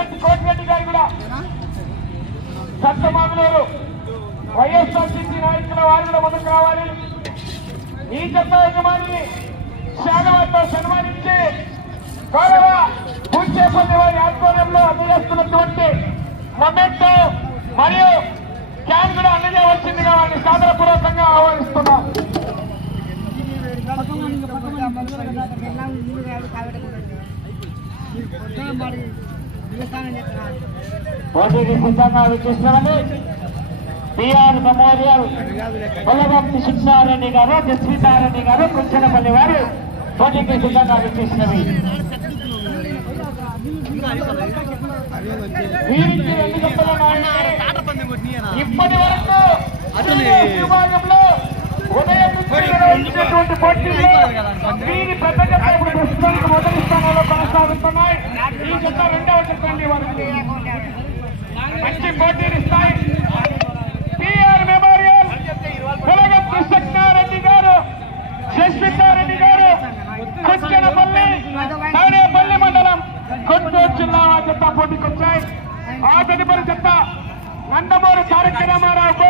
కోటిరెడ్డి కోటిరెడ్డి గారు కూడా సత్తమామిలోరు వైఎస్ఆర్సీపీ నాయకుల వారు కూడా ముందుకు రావాలి ఈ జత యజమాని శాలవారితో సన్మానించి గౌరవ పూచేపల్లి వారి ఆధ్వర్యంలో అందజేస్తున్నటువంటి మొమెంటో మరియు క్యాన్ కూడా అందజేయవలసిందిగా వారిని సాదరపూర్వకంగా ఆహ్వానిస్తున్నాం పోటీకి సిద్ధంగా విచ్చేస్తున్నామని పిఆర్ మెమోరియల్ పొలగంటి శిక్షారెడ్డి గారు జస్వితారెడ్డి గారు కృష్ణపల్లి వారు పోటీకి సిద్ధంగా విచ్చేసినవి ఇప్పటి వరకు విభాగంలో ఉదయం నుంచి స్థానంలో ఈ జత రెండవ చెప్పండి అండి వారికి మంచి పోటీలు ఇస్తాయి. PR memorial. కులగం కృష్ణారెడ్డి గారు శశికారెడ్డి గారు కొచ్చనపల్లి తాడేపల్లి మండలం గుంటూరు జిల్లా ఆ జత పోటీకి వచ్చాయి ఆ తదుపరి జత నందమూరి తారక రామారావు